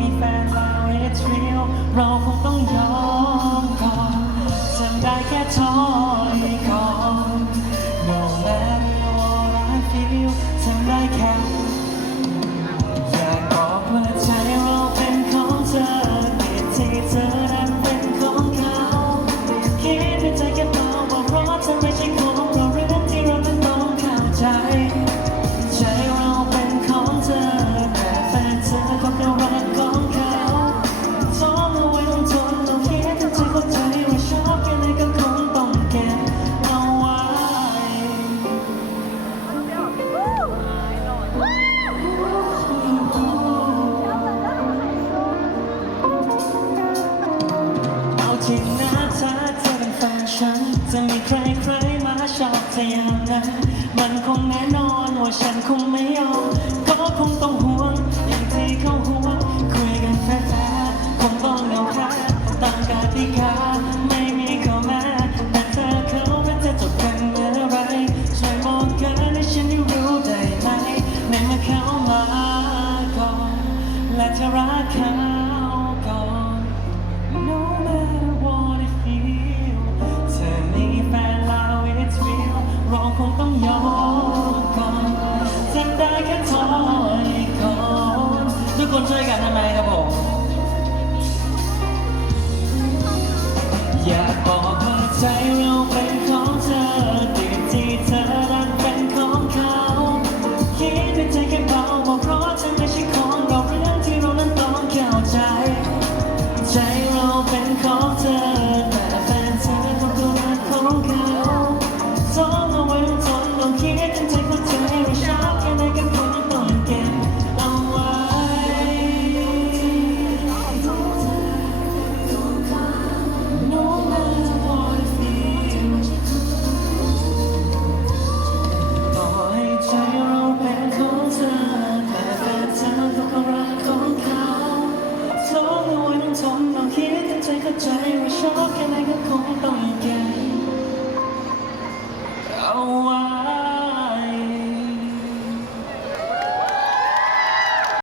มีแฟนแล้ว it's real เราคงต้องยอมก่อนจำได้แค่ทอลีก่อน จริงหน้าเธอเธอเป็นแฟนฉัน จะมีใครใครมาชอบเธออย่างนั้น มันคงแน่นอนว่าฉันคงไม่ยอมก็คงต้องห่วงอย่างที่เขาห่วงคุยกันแฟร์คงต้องเอาค่าตางกาติกาไม่มีเขาแม้แต่เธอเขามันจะจบกันเมื่อไรช่วยบอกกันให้ฉันได้รู้ได้ไหมในเมื่อเขามาก่อนและเธอรักเขา คงต้องยอมก่อนทำได้แค่ถอยก่อนทุกคนช่วยกันทำไมครับผมอยากบอกว่าใจเราเป็นค งต้องแก่